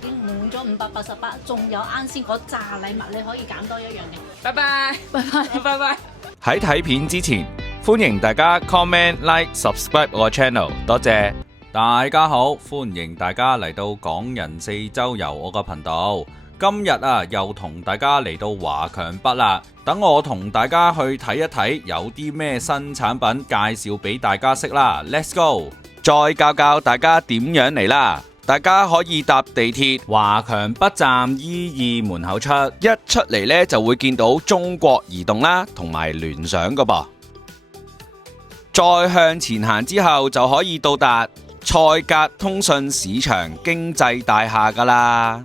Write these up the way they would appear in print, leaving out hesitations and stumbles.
已經滿咗588，仲有啱先嗰扎禮物，你可以揀多一樣嘅。拜拜，拜拜，拜拜。喺睇片之前，歡迎大家 comment、like、subscribe 我個 channel，多謝。大家好，歡迎大家嚟到港人四周遊我個頻道。今日又同大家嚟到華強北啦，等我同大家去睇一睇有啲咩新產品介紹俾大家識啦。Let's go， 再教大家點樣嚟啦。大家可以搭地鐵華強北站 E2門口出，一出嚟呢就會見到中國移動啦，同埋聯想噶噃。再向前行之後就可以到達賽格通訊市場經濟大廈噶啦。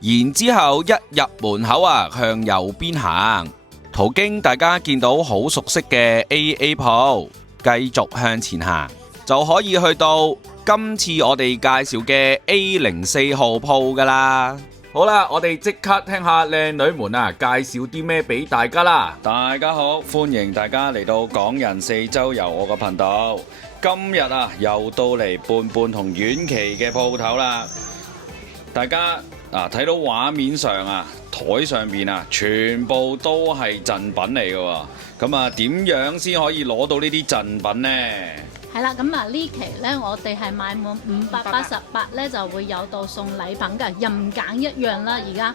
然之後一入門口向右邊行，途經大家見到好熟悉嘅 AA 鋪，繼續向前行就可以去到今次我哋介紹嘅 A04號鋪噶啦。好啦，我哋即刻聽下靚女們介紹啲咩俾大家啦。大家好，歡迎大家嚟到港人四周遊我個頻道。今日又到嚟胖胖同婉琪嘅鋪頭啦。大家睇到畫面上台上邊全部都係贈品嚟嘅。咁點樣先可以攞到呢啲贈品呢？係啦，咁呢期呢，我哋係買滿588呢，就會有到送禮品㗎，任揀一樣啦。而家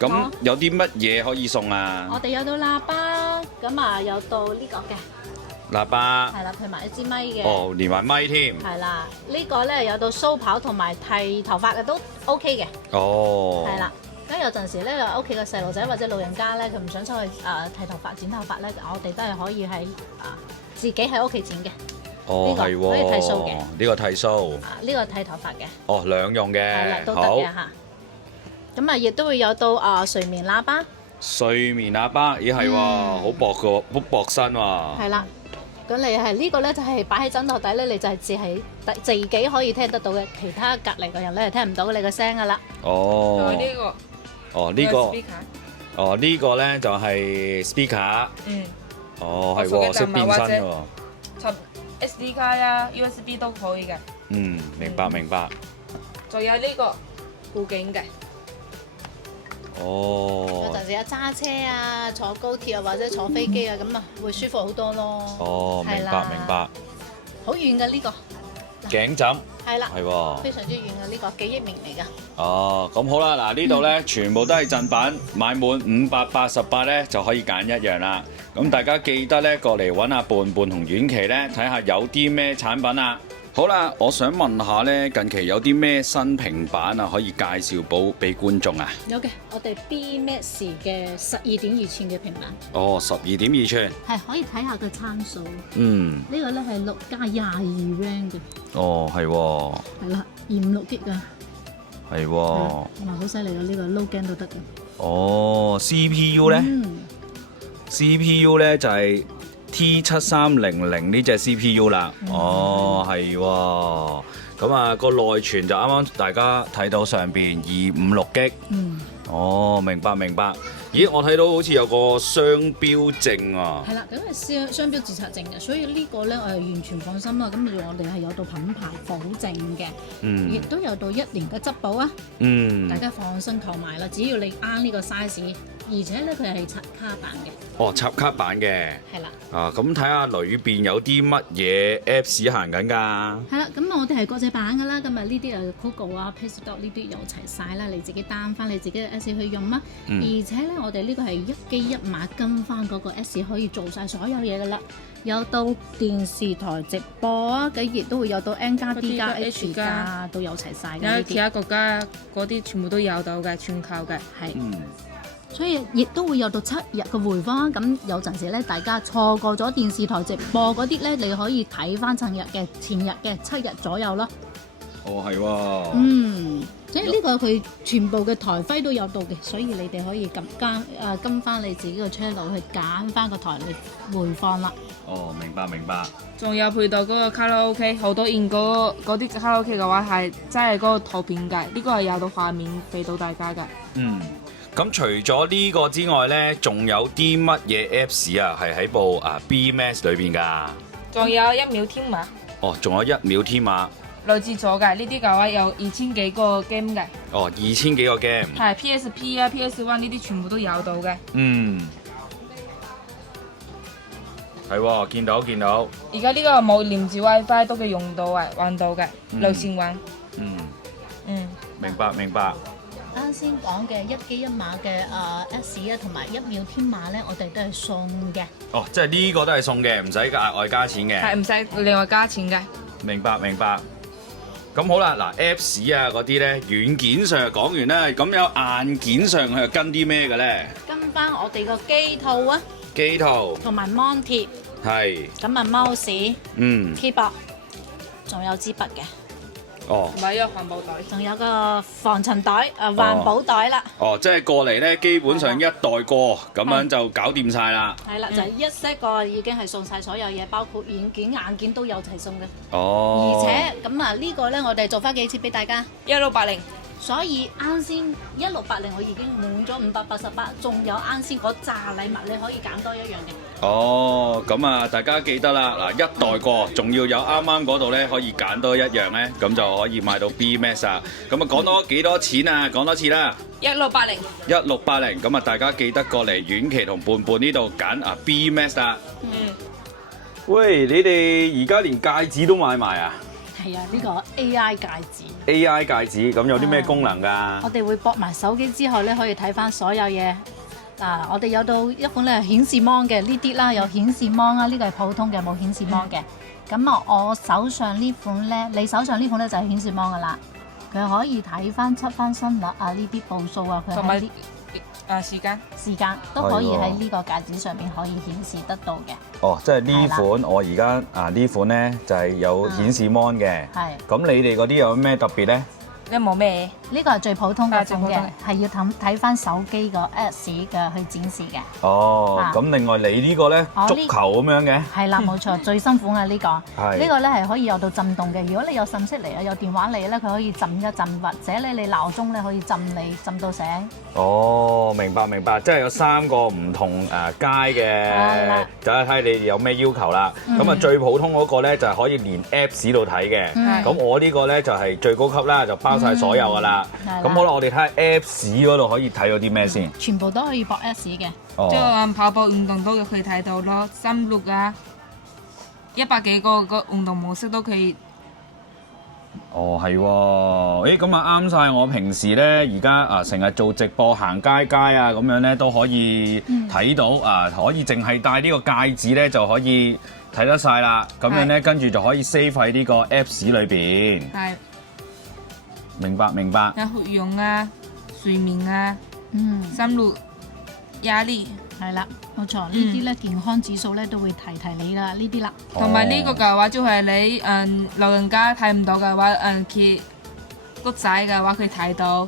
咁有啲乜嘢可以送啊？我哋有到喇叭，咁有到呢個嘅喇叭，係啦，配埋一支咪嘅。哦，連埋咪添。係啦，呢個呢，有到鬚刨同埋剃頭髮嘅都 OK 嘅。哦。係啦，咁有陣時呢，屋企嘅細路仔或者老人家呢，佢唔想出去剃頭髮、剪頭髮呢，我哋都係可以喺自己喺屋企剪嘅。哦，係喎，可以剃鬚嘅，呢個剃鬚，呢個剃頭髮嘅，哦，兩用嘅，係啦，都得嘅嚇。咁亦都會有到睡眠喇叭，睡眠喇叭，咦係喎，好薄個，好薄身喎。係啦，咁你係呢個咧就係擺喺枕頭底咧，你就係自己可以聽得到嘅，其他隔離嘅人咧係聽唔到你嘅聲噶啦。哦，仲有呢個，哦呢個，哦呢個咧就係 speaker，哦係喎，識變身嘅喎。插 SD 卡啊 ，USB 都可以嘅。明白明白。仲有呢個護頸嘅。哦。有陣時揸車坐高鐵或者坐飛機咁會舒服好多咯。哦，明白明白。好軟嘅呢個。頸枕。係啦。係喎。非常之軟嘅呢個，記憶棉嚟㗎。哦，咁好啦，嗱呢度呢，全部都係贈品，買滿588呢就可以揀一樣啦。咁大家記得呢，過嚟揾下胖胖同婉琪呢，睇下有啲咩產品啊。好啦，我想問下呢，近期有啲咩新平板可以介紹俾觀眾啊？有嘅，我哋 B Max 嘅12.2寸嘅平板。哦，12.2寸。係可以睇下個參數。呢個呢係6+22 RAM 嘅。哦，係喎。係啦，256G 㗎。係喎。哇，好犀利啊！呢個 low game 都得嘅。哦 ，CPU 呢？CPU 呢就係 T7300呢隻 CPU 啦。哦，係喎。咁個內存就啱啱大家睇到上邊256G。哦，明白明白。咦，我睇到好似有個商標證啊。係啦，咁係商標註冊證嘅，所以呢個呢我係完全放心啦。咁我哋係有到品牌保證嘅，亦都有到1年嘅質保啊。大家放心購買啦，只要你啱呢個 size，而且呢佢係插卡版嘅。哦，插卡版嘅。係啦。咁睇下裏邊有啲乜嘢 Apps 行緊㗎？係啦，咁我哋係國際版㗎啦，咁呢啲Google PlayStore 呢啲有齊晒啦，你自己 down 翻你自己嘅 Apps 去用啦。而且呢，我哋呢個係一機一碼跟翻嗰個 Apps 可以做晒所有嘢㗎啦。有到電視台直播咁亦都會有到 N+D+H+ 都有齊晒嘅。有其他國家嗰啲全部都有到嘅，全球嘅。係。所以亦都會有到7日嘅回放。咁有陣時咧，大家錯過咗電視台直播嗰啲咧，你可以睇翻前日嘅7日左右咯。哦，係喎。所以呢個佢全部嘅台徽都有到嘅，所以你哋可以跟翻你自己嘅 channel 去揀翻個台嚟回放啦。哦，明白明白。仲有配到嗰個卡拉 OK， 好多現嗰啲卡拉 OK 嘅話係真係嗰個圖片㗎，呢個係有到畫面俾到大家㗎。咁除咗呢個之外呢，仲有啲乜嘢 Apps 係喺部B Max 裏邊㗎？仲有1秒添碼。哦，仲有1秒添碼。類似咗嘅，呢啲嘅話有2000幾個 game 嘅，哦，2000幾個 game。係 PSP 啊、PS1 呢啲全部都有到嘅。嗯，係喎，見到。而家呢個冇連住 WiFi 都可以用到嘅，玩到嘅，無線玩。嗯，嗯，明白。啱先講嘅一機一馬嘅S 啊，同埋1秒天馬咧，我哋都係送嘅。哦，即係呢個都係送嘅，唔使額外加錢嘅。係唔使另外加錢嘅。明白。咁好啦，嗱 Apps 啊嗰啲咧，軟件上講完啦，咁有硬件上佢又跟啲咩嘅咧？跟翻我哋個機套啊，機套同埋 mon 貼，係，咁啊 mouse、嗯， keyboard，仲有支筆嘅，哦，同埋一個環保袋。仲有個防塵袋環保袋啦。哦，即係過嚟咧，基本上一袋過咁樣就搞掂晒啦。係啦，就係一 set 個已經係送晒所有嘢，包括軟件、硬件都有齊送嘅。哦，而且咁啊，呢個咧我哋做翻幾次俾大家。 1680。所以啱先1680我已經滿咗588，仲有啱先嗰扎禮物你可以揀多一樣嘅。哦，咁啊，大家記得啦，嗱，一袋過，仲要有啱啱嗰度咧可以揀多一樣咧，咁就可以買到 B Max 啊。咁啊，講多幾多錢啊？講多次啦。1680。1680，咁啊，大家記得過嚟遠期同伴伴呢度揀啊 B Max 啦。嗯。喂，你哋而家連戒指都買埋啊？係啊，呢個 AI 戒指。AI 戒指咁有啲咩功能㗎？我哋會駁埋手機之後咧，可以睇翻所有嘢。嗱，我哋有到一款咧顯示芒嘅呢啲啦，有顯示芒啊，呢個係普通嘅冇顯示芒嘅。咁啊，我手上呢款咧，你手上呢款咧就係顯示芒㗎啦。佢可以睇翻測翻心率啊，呢啲步數啊，佢同埋喺時間都可以喺呢個戒指上面可以顯示得到嘅。哦，即係呢款我而家呢款咧就係有顯示 mon 嘅。係。咁你哋嗰啲有咩特別咧？有冇咩？呢個係最普通嘅款嘅最普通，係要睇翻手機個 Apps 嘅去展示嘅。哦，啊咁另外你呢個咧足球咁樣嘅？係啦，冇錯，最新款嘅呢個。係呢個咧係可以有到震動嘅。如果你有訊息嚟啊，有電話嚟咧，佢可以震一震，或者咧你鬧鐘咧可以震到醒。哦，明白，即係有3個唔同階嘅係啦，就係睇你有咩要求啦。咁啊，最普通嗰個咧就係可以連 Apps 度睇嘅。嗯咁我呢個咧就係最高級啦，就包晒所有噶啦。係啦咁好啦，我哋睇下 Apps 嗰度可以睇到啲咩先。全部都可以駁 Apps 嘅。即係哦，跑步運動都可以睇到咯，36啊，100幾個運動模式都可以。哦係喎，咁啊啱晒我平時咧而家成日做直播行街啊咁樣咧都可以睇到可以淨係戴呢個戒指咧就可以睇得晒啦。咁樣咧跟住就可以 save 喺呢個 Apps 裏邊。係。明白。有血氧啊、睡眠啊、心率、壓力。係啦，冇錯，呢啲咧健康指數咧都會提你啦，呢啲啦。同埋呢個嘅話，就係你老人家睇唔到嘅話，佢個仔嘅話佢睇到，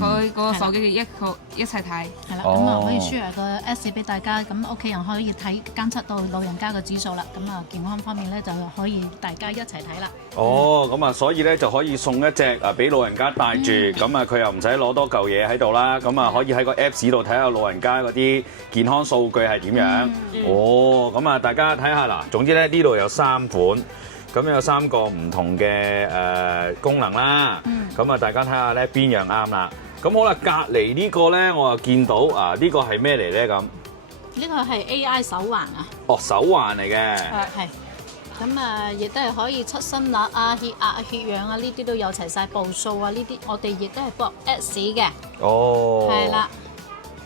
佢個手機一齊睇。係啦，咁啊可以 share 個 Apps 俾大家，咁屋企人可以監測到老人家嘅指數啦。咁啊健康方面咧就可以大家一齊睇啦。哦，咁啊，所以咧就可以送一隻俾老人家戴住，咁啊佢又唔使攞多嚿嘢喺度啦，咁啊可以喺個 Apps 度睇下老人家嗰啲健康數據係點樣。哦，咁啊大家睇下啦，總之咧呢度有3款，咁有3個唔同嘅功能啦。咁啊大家睇下咧邊樣啱啦。咁好啦，隔離呢個咧我又見到呢個係咩嚟咧咁？呢個係 AI 手環啊。哦，手環嚟嘅。係。咁啊，亦都係可以測心率啊、血壓啊、血氧啊，呢啲都有齊晒步數啊，呢啲我哋亦都係駁 Apps 嘅。哦。係啦。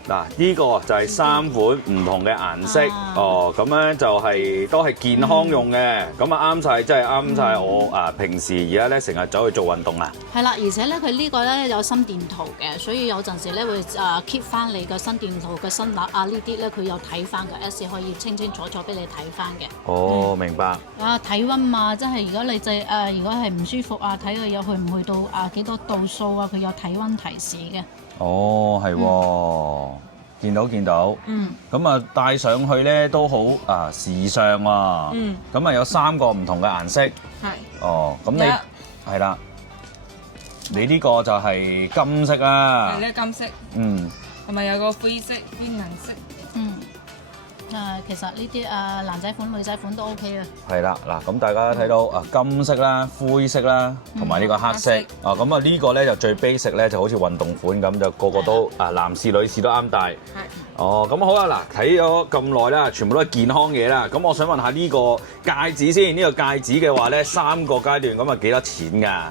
嗱，呢個就係3款唔同嘅顏色。哦，咁咧就係都係健康用嘅，咁啊啱晒，真係啱晒我平時而家咧成日走去做運動啊。係啦，而且咧佢呢個咧有心電圖嘅，所以有陣時咧會keep 翻你個心電圖嘅心率啊，呢啲咧佢有睇翻嘅 Apps 可以清清楚楚俾你睇翻嘅。哦，明白。體温啊，即係如果你如果係唔舒服啊，睇佢有去唔去到幾多度數啊，佢有體温提示嘅。哦，係喎，見到。咁啊，戴上去咧都好時尚啊。咁啊，有3個唔同嘅顏色。係。哦，咁你係啦，你呢個就係金色啦。係咧金色。同埋有個灰色、灰銀色。其實呢啲男仔款、女仔款都 OK 啊。係啦，嗱咁大家睇到金色啦、灰色啦，同埋呢個黑色。咁啊呢個咧就最 basic 咧，就好似運動款咁，就個個都男士女士都啱戴。哦，咁好啦，嗱睇咗咁耐啦，全部都係健康嘢啦。咁我想問下呢個戒指先，呢個戒指嘅話咧3個階段咁啊幾多錢㗎？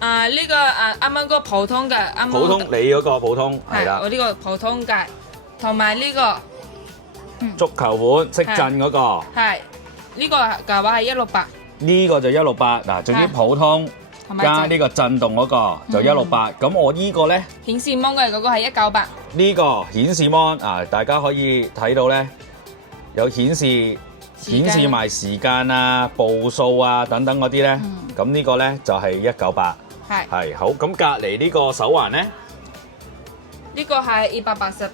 呢個啱啱嗰個普通嘅，普通你嗰個普通係啦。我呢個普通嘅，同埋呢個足球款識震嗰個。係呢個嘅話係168。呢個就168，嗱，總之普通加呢個震動嗰個就168。咁我呢個咧顯示芒嘅嗰個係198。呢個顯示芒大家可以睇到咧，有顯示埋時間啊、步數啊等等嗰啲咧。咁呢個咧就係198。係好，咁隔離呢個手環咧？呢個係280。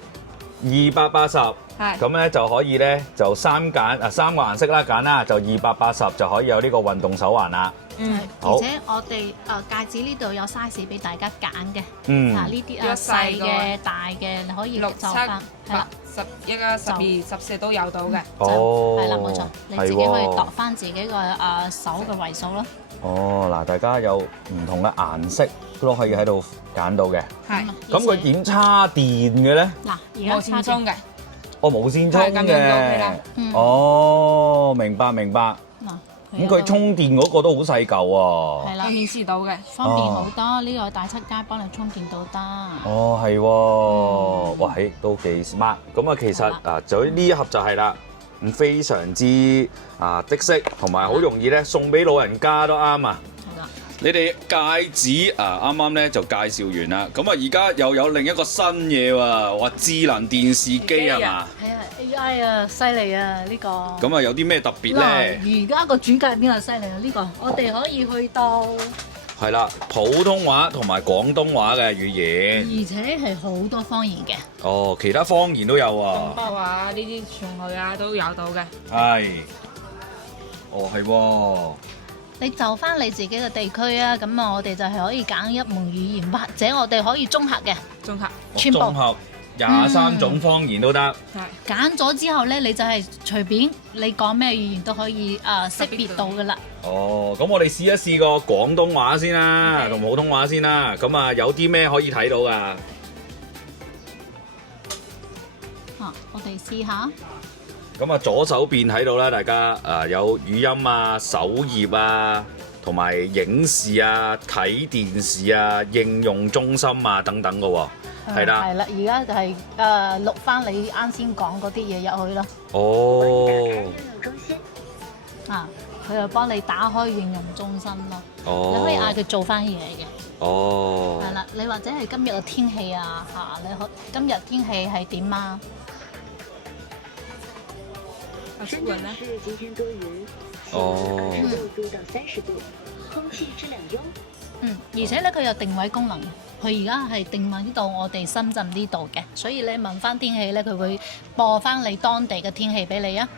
280。係。咁咧就可以咧就3個顏色啦，揀啦就280就可以有呢個運動手環啦。好。而且我哋戒指呢度有 size 俾大家揀嘅。呢啲細嘅、大嘅你可以6、就翻。7、8、11、12、14都有到嘅。係啦，冇錯，你自己可以度翻自己個手嘅圍數咯。嗱，大家有唔同嘅顏色都可以喺度揀到嘅。係。咁佢點插電嘅咧？嗱，而家無線充嘅。無線充嘅。咁樣就 OK 啦。明白。咁佢充電嗰個都好細嚿喎。係啦，顯示到嘅，方便好多。呢個大七街幫你充電都得。係喎，哇，都幾 smart。咁啊，其實就呢一盒就係啦。咁非常之的色，同埋好容易咧送俾老人家都啱啊！係啦，你哋戒指啱啱咧就介紹完啦，咁啊而家又有另一個新嘢喎，話智能電視機係嘛？係啊 AI 啊，犀利啊呢個！咁啊有啲咩特別咧？而家個轉介邊個犀利啊？呢個我哋可以去到係啦，普通話同埋廣東話嘅語言，而且係好多方言嘅。其他方言都有啊。東北話呢啲上去都有到嘅。係。係喎。你就翻你自己嘅地區啊，咁啊我哋就係可以揀一門語言，或者我哋可以綜合嘅。綜合。全部。綜合23種方言都得。係。揀咗之後咧，你就係隨便你講咩語言都可以識別到噶啦。咁我哋試一試個廣東話先啦，同普通話先啦。咁啊，有啲咩可以睇到噶？我哋試下。咁啊，左手邊睇到啦，大家有語音啊、首頁啊，同埋影視啊、睇電視啊、應用中心啊等等噶喎。係啦。係啦，而家就係錄翻你啱先講嗰啲嘢入去咯。佢就幫你打開應用中心咯。你可以嗌佢做翻嘢嘅。係啦，你或者係今日嘅天氣今日天氣係點啊？深圳市今天多雲，16度到30度，空氣質量優。而且咧佢有定位功能，佢而家係定位到我哋深圳呢度嘅，所以咧問翻天氣咧，佢會播翻你當地嘅天氣俾你啊。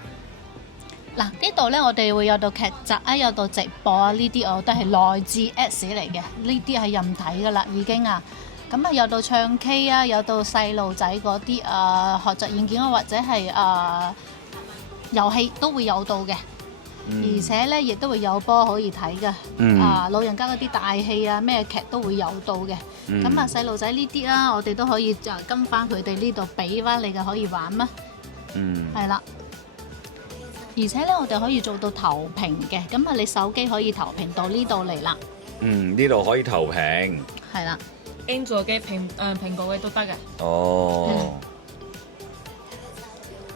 嗱，呢度咧我哋會有到劇集啊，有到直播啊，呢啲我都係內置 Apps 嚟嘅，呢啲係任睇噶啦已經啊。咁啊有到唱 K 啊，有到細路仔嗰啲學習軟件啊，或者係遊戲都會有到嘅。而且咧亦都會有波可以睇嘅。老人家嗰啲大戲啊，咩劇都會有到嘅。咁細路仔呢啲啦，我哋都可以就跟翻佢哋呢度俾翻你嘅可以玩咩？係啦。而且咧，我哋可以做到投屏嘅，咁你手機可以投屏到呢度嚟啦。呢度可以投屏。係啦。Android 嘅蘋果嘅都得嘅。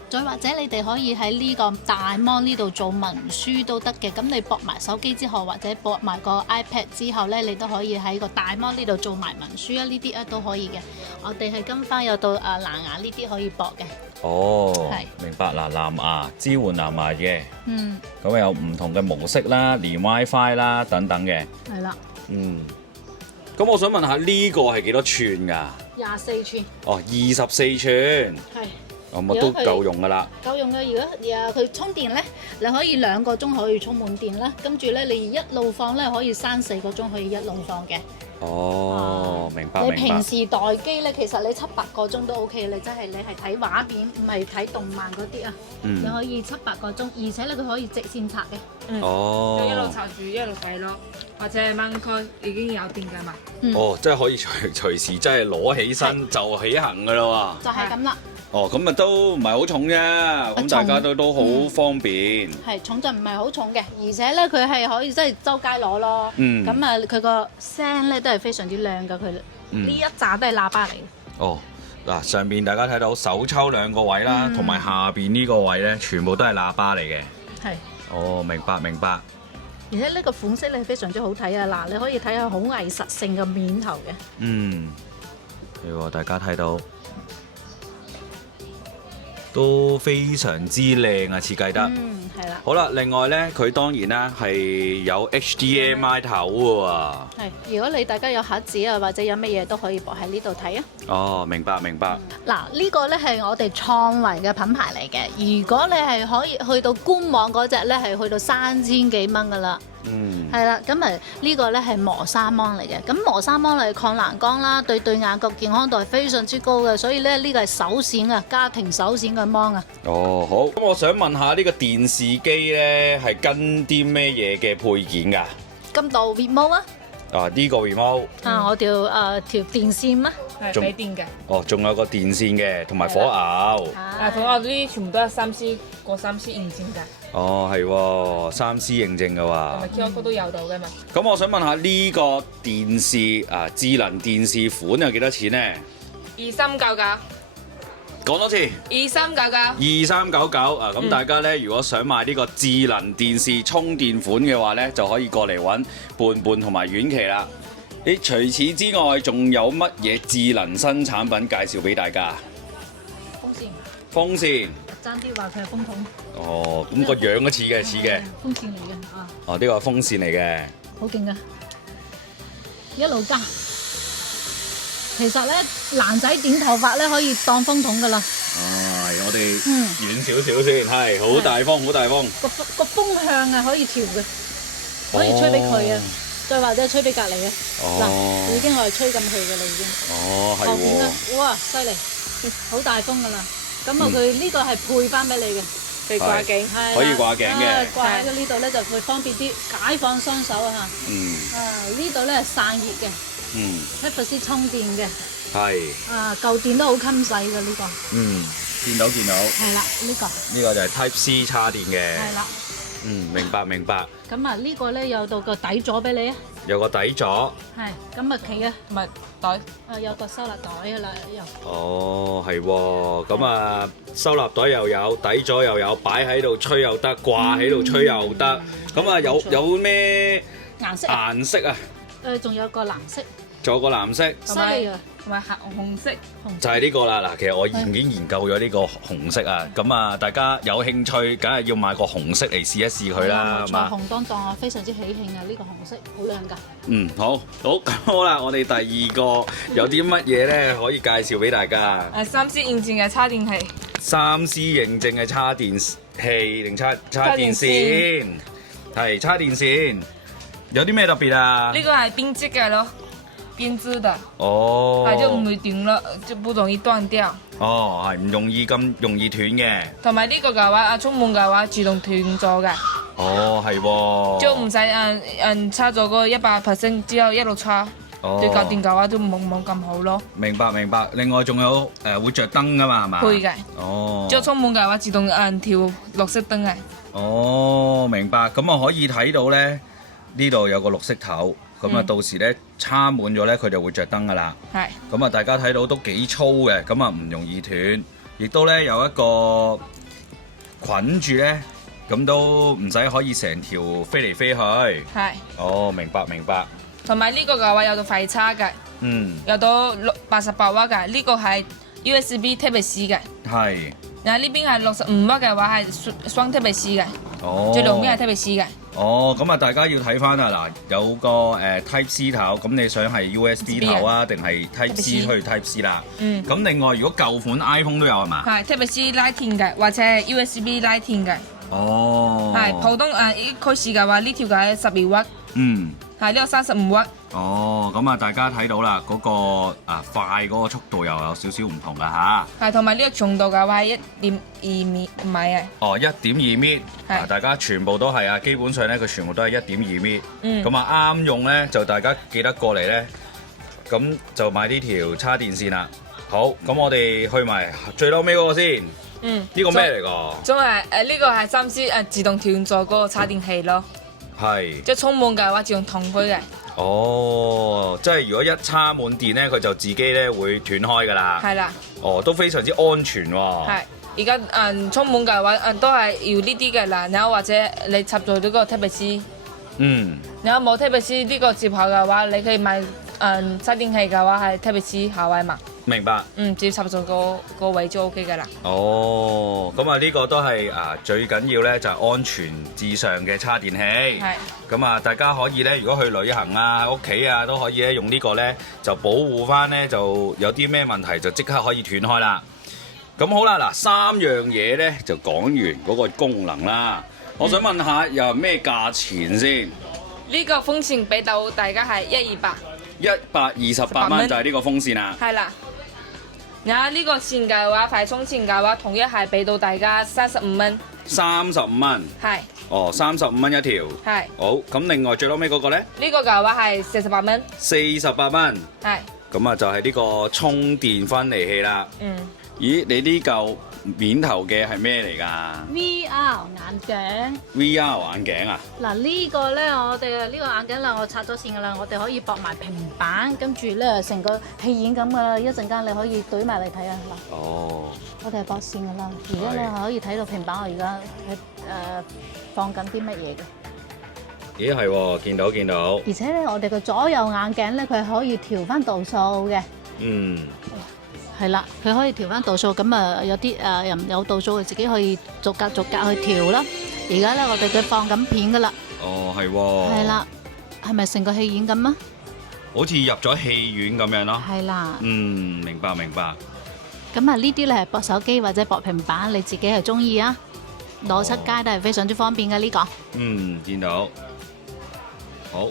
再或者你哋可以喺呢個大 mon 呢度做文書都得嘅，咁你駁埋手機之後，或者駁埋個 iPad 之後咧，你都可以喺個大 mon 呢度做埋文書啊，呢啲都可以嘅。我哋係跟翻有到藍牙呢啲可以駁嘅。明白啦，藍牙支援藍牙嘅。咁有唔同嘅模式啦，連 WiFi 啦等等嘅。係啦。咁我想問下呢個係幾多寸㗎？24寸。24寸。係。咁都夠用噶啦，夠用嘅。如果佢充電咧，你可以2個鐘可以充滿電啦。跟住咧，你一路放咧可以3、4個鐘可以一路放嘅。哦，明白你明白。平時待機咧，其實你7、8個鐘都 OK，你真係你係睇畫面，唔係睇動漫嗰啲啊。你可以7、8個鐘，而且咧佢可以直線插嘅。哦。就一路插住一路睇咯，或者係掹開已經有電㗎嘛。哦，即係可以隨時真係攞起身就起行㗎啦喎。就係咁啦。哦，咁啊都唔係好重啫，咁大家都好方便。係重就唔係好重嘅，而且咧佢係可以即係周街攞咯。咁啊，佢個聲咧都係非常之靚㗎，佢呢一紮都係喇叭嚟嘅。哦，嗱上邊大家睇到手抽2個位啦，同埋下邊呢個位咧，全部都係喇叭嚟嘅。係。哦，明白明白。而且呢個款式咧係非常之好睇啊！嗱，你可以睇下好藝術性嘅面頭嘅。係喎，大家睇到。都非常之靚啊，設計得。係啦。好啦，另外呢，佢當然啦係有 HDMI 頭嘅喎。係，如果你大家有盒子啊，或者有乜嘢都可以播喺呢度睇啊。哦，明白明白。嗱，呢個呢係我哋創維嘅品牌嚟嘅。如果你係可以去到官網嗰隻呢，係去到3000幾蚊噶啦。係啦，咁呢個咧係磨砂芒嚟嘅，咁磨砂芒係抗藍光啦，對眼角健康度係非常之高嘅，所以咧呢個係首選啊，家庭首選嘅芒啊。哦，好，咁我想問下呢個電視機咧係跟啲咩嘢嘅配件㗎？咁度 remote 啊？啊，呢個 remote。我條電線啊。係俾電嘅。哦，仲有個電線嘅，同埋火牛。火牛呢啲全部都係3C 過3C認證㗎。哦，係喎，3C 認證嘅喎。同埋 QR code 都有到嘅嘛。咁我想問下呢個電視啊，智能電視款有幾多錢呢？2399。講多次。2399。2399啊！咁大家呢，如果想買呢個智能電視充電款嘅話呢，就可以過嚟揾伴伴同埋婉琪啦。除此之外，仲有乜嘢智能新產品介紹俾大家？風扇。爭啲話佢係風筒。哦，咁個樣都似嘅，似嘅。風扇嚟嘅啊。哦，呢個係風扇嚟嘅。好勁㗎！一路加。其實咧，男仔短頭髮咧可以當風筒㗎啦。我哋遠少少先，係好大風，好大風。個風向啊可以調嘅，可以吹俾佢啊，再或者吹俾隔離啊。嗱，已經係吹緊氣㗎啦，已經。哦，係喎。哇，犀利！好大風㗎啦。咁啊，佢呢個係配翻俾你嘅，可以掛頸，可以掛頸嘅。掛喺呢度咧就會方便啲，解放雙手啊嚇。呢度咧係散熱嘅。Type-C 充電嘅。係。舊電都好襟使嘅呢個。見到。係啦，呢個。呢個就係 Type-C 插電嘅。係啦。明白。咁啊，呢個咧有到個底座俾你啊。有個底座。係，咁啊企啊，同埋袋。有個收納袋㗎啦，又。哦，係喎，咁啊，收納袋又有，底座又有，擺喺度吹又得，掛喺度吹又得。咁啊，有咩顏色啊？仲有個藍色。仲有個藍色。犀利啊！同埋紅色，就係呢個啦。嗱，其實我已經研究咗呢個紅色啊。咁啊，大家有興趣，梗係要買個紅色嚟試一試佢啦，係嘛？紅當當啊，非常之喜慶啊！呢個紅色好靚㗎。好，咁好啦，我哋第二個有啲乜嘢咧可以介紹俾大家？3C 認證嘅插電器。3C 認證嘅插電器定插電線？係插電線。有啲咩特別啊？呢個係編織嘅咯。編織的，就唔會斷啦，就不容易斷掉。係唔容易咁容易斷嘅。同埋呢個嘅話，充滿嘅話自動斷咗嘅。係喎。就唔使插咗個100%之後一路插，對舊電嘅話都冇咁好咯。明白。另外仲有會着燈噶嘛，係嘛？會嘅。就充滿嘅話自動調綠色燈嘅。明白。咁啊可以睇到咧，呢度有個綠色頭。咁啊，到時咧插滿咗咧，佢就會着燈噶啦。係。咁啊，大家睇到都幾粗嘅，咁啊唔容易斷，亦都咧有一個捆住咧，咁都唔使可以成條飛嚟飛去。係。明白。同埋呢個嘅話有到快叉嘅。有到88瓦嘅，呢個係 USB Type-C 嘅。係。然後呢邊係65瓦嘅話係雙 Type-C 嘅。最兩邊係 Type-C 嘅。咁啊，大家要睇翻啊，嗱，有個Type-C 頭，咁你想係 USB 頭啊，定係 Type-C 去 Type-C 啦？咁另外，如果舊款 iPhone 都有係嘛？係 Type-C Lightning 嘅，或者係 USB Lightning 嘅。係普通一開始嘅話，呢條嘅12瓦。係呢個35瓦，哦，咁啊，大家睇到啦，嗰個快嗰個速度又有少少唔同啦嚇。係，同埋呢個長度嘅話係1.2米啊。哦，1.2米，係大家全部都係啊，基本上咧佢全部都係1.2米。咁啊啱用咧，就大家記得過嚟咧，咁就買呢條叉電線啦。好，咁我哋去埋最撈尾嗰個先。呢個咩嚟㗎？仲係呢個係3C自動調座嗰個叉電器咯。係。即係充滿嘅話自動同佢嘅。哦，即係如果一叉滿電咧，佢就自己咧會斷開㗎啦。係啦。哦，都非常之安全喎。係。而家充滿嘅話都係要呢啲嘅啦，然後或者你插咗呢個 Type-C。然後冇 Type-C 呢個接口嘅話，你可以買叉電器嘅話係 Type-C 下位嘛。明白。直接插咗個位就 OK 㗎啦。哦，咁啊呢個都係最緊要咧就係安全至上嘅叉電器。係。咁啊大家可以咧，如果去旅行啊喺屋企啊都可以咧用呢個咧就保護翻咧，就有啲咩問題就即刻可以斷開啦。咁好啦，嗱3樣嘢咧就講完嗰個功能啦。我想問下又係咩價錢先？呢個風扇俾到大家係128蚊就係呢個風扇啦。係啦。然後呢個線嘅話，快充線嘅話，統一係俾到大家35蚊。35蚊。係。哦，35蚊一條。係。好，咁另外最撈尾嗰個咧？呢個嘅話係48蚊。48蚊。係。咁啊就係呢個充電分離器啦。咦，你呢嚿面頭嘅係咩嚟㗎 VR 眼鏡。VR 眼鏡啊？嗱呢個咧，我哋呢個眼鏡啦，我拆咗線㗎啦，我哋可以駁埋平板，跟住咧成個戲院咁㗎啦，一陣間你可以懟埋嚟睇啊嗱。哦。我哋係駁線㗎啦，而家咧可以睇到平板，我而家放緊啲乜嘢嘅。咦係喎，見到。而且咧，我哋個左右眼鏡咧，佢係可以調翻度數嘅。係啦，佢可以調翻度數，咁啊有啲又唔有度數，佢自己可以逐格去調啦。而家咧，我哋佢放緊片噶啦。哦，係喎。係啦，係咪成個戲院咁啊？好似入咗戲院咁樣咯。係啦。明白。咁啊，呢啲咧係駁手機或者駁平板，你自己係中意啊。攞出街都係非常之方便嘅呢個。見到。好。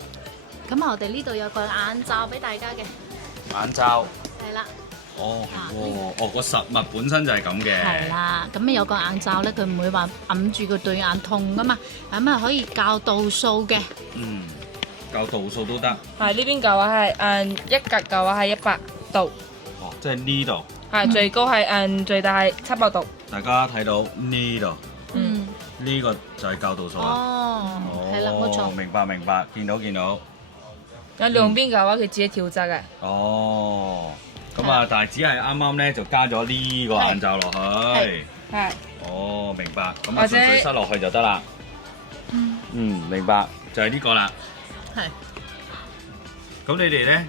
咁啊，我哋呢度有個眼罩俾大家嘅。眼罩。係啦。個實物本身就係咁嘅。係啦，咁有個眼罩咧，佢唔會話揞住個對眼痛噶嘛，咁啊可以校度數嘅。校度數都得。係呢邊嘅話係一格嘅話係100度。哦，即係呢度。係最高係最大係700度。大家睇到呢度。呢個就係校度數啦。哦，係啦，冇錯。明白，見到。有兩邊嘅話佢自己調節嘅。哦。咁啊，但係只係啱啱咧就加咗呢個眼罩落去。係。哦，明白。咁啊，純粹塞落去就得啦。明白，就係呢個啦。係。咁你哋咧，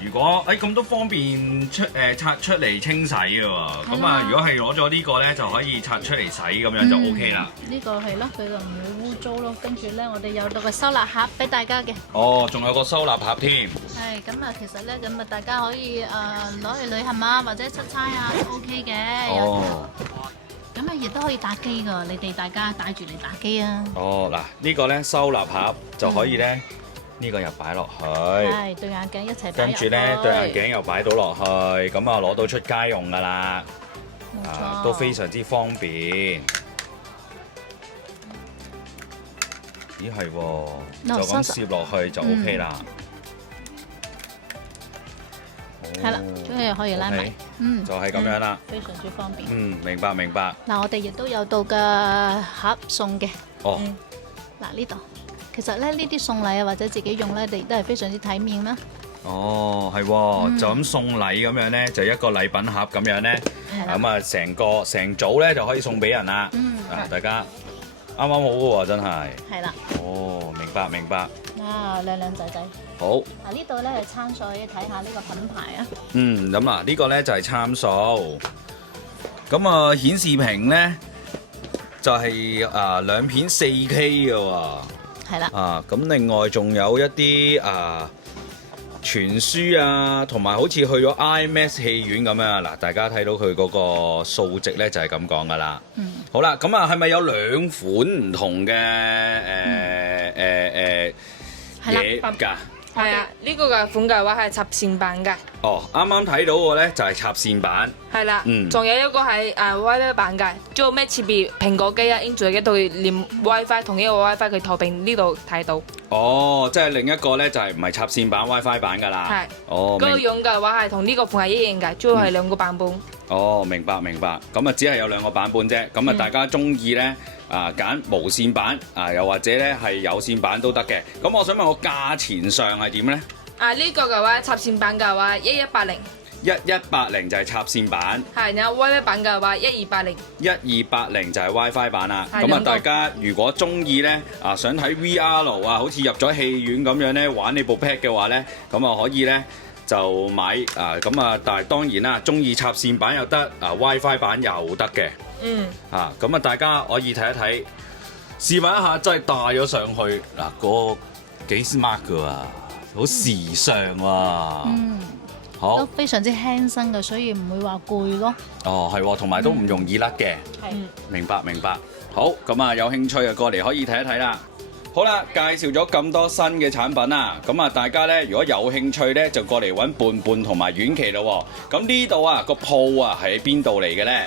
如果咁都方便拆出嚟清洗嘅喎。咁啊，如果係攞咗呢個咧，就可以拆出嚟洗咁樣就 OK 啦。呢個係咯，佢就唔會污糟咯。跟住咧，我哋有到個收納盒俾大家嘅。哦，仲有個收納盒添。係，咁啊，其實咧，咁啊，大家可以攞去旅行啊，或者出差啊都 OK 嘅。咁啊，亦都可以打機㗎，你哋大家帶住嚟打機啊。哦，嗱，呢個咧收納盒就可以咧，呢個又擺落去。係，對眼鏡一齊擺入去。跟住咧，對眼鏡又擺到落去，咁啊攞到出街用㗎啦。冇錯。都非常之方便。咦係喎，就咁攝落去就 OK 啦。係啦，咁又可以拉埋。就係咁樣啦。非常之方便。明白。嗱，我哋亦都有到嘅盒送嘅。哦。嗱呢度，其實咧呢啲送禮啊或者自己用咧，亦都係非常之體面啦。哦，係喎，就咁送禮咁樣咧，就一個禮品盒咁樣咧，咁啊成組咧就可以送俾人啦。大家啱啱好嘅喎，真係。係啦。哦，明白。啊，靚仔仔。好。嗱呢度咧係參數，睇下呢個品牌啊。咁嗱，呢個咧就係參數。咁啊，顯示屏咧就係兩片 4K 嘅喎。係啦。咁另外仲有一啲傳輸啊，同埋好似去咗 IMAX 戲院咁樣嗱，大家睇到佢嗰個數值咧就係咁講噶啦。好啦，咁啊係咪有兩款唔同嘅嘢㗎？係啊，呢個嘅款嘅話係插線版嘅。哦，啱啱睇到個咧就係插線版。係啦，仲有一個係WiFi 版嘅，做咩設備蘋果機啊、Android 機都要連 WiFi 同一個 WiFi 佢投屏呢度睇到。哦，即係另一個咧就係唔係插線版 WiFi 版㗎啦。係。哦。嗰個用嘅話係同呢個款係一樣嘅，主要係兩個版本。哦，明白明白。咁啊，只係有兩個版本啫。咁啊，大家中意咧揀無線版又或者咧係有線版都得嘅。咁我想問個價錢上係點咧？呢個嘅話插線版嘅話1180。1180就係插線版，係，然後 WiFi 版嘅話1280。1280就係 WiFi 版啦。咁啊，大家如果中意咧想睇 VR 好似入咗戲院咁樣咧玩呢部 pad 嘅話咧，咁啊可以咧就買咁啊，但係當然啦，中意插線版又得WiFi 版又得嘅。咁啊，大家可以睇一睇，試玩一下，真係戴咗上去嗰幾 smart 㗎喎，好時尚喎。好，都非常之輕身嘅，所以唔會話攰咯。哦，係，同埋都唔容易甩嘅。明白明白。好，咁啊有興趣就過嚟可以睇一睇啦。好啦，介紹咗咁多新嘅產品啦，咁啊大家咧如果有興趣咧就過嚟揾伴伴同埋婉琪咯。咁呢度個鋪係喺邊度嚟嘅咧？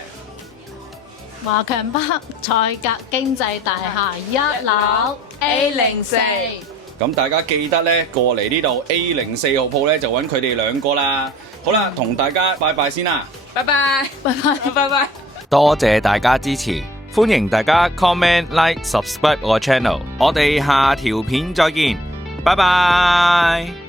華強北賽格經濟大廈1樓 A04。咁大家記得咧過嚟呢度 A04號鋪咧就揾佢哋兩個啦。好啦，同大家拜拜先啦。拜拜，拜拜，拜拜。多謝大家支持，歡迎大家 comment、like、subscribe 我個 channel。我哋下條片再見，拜拜。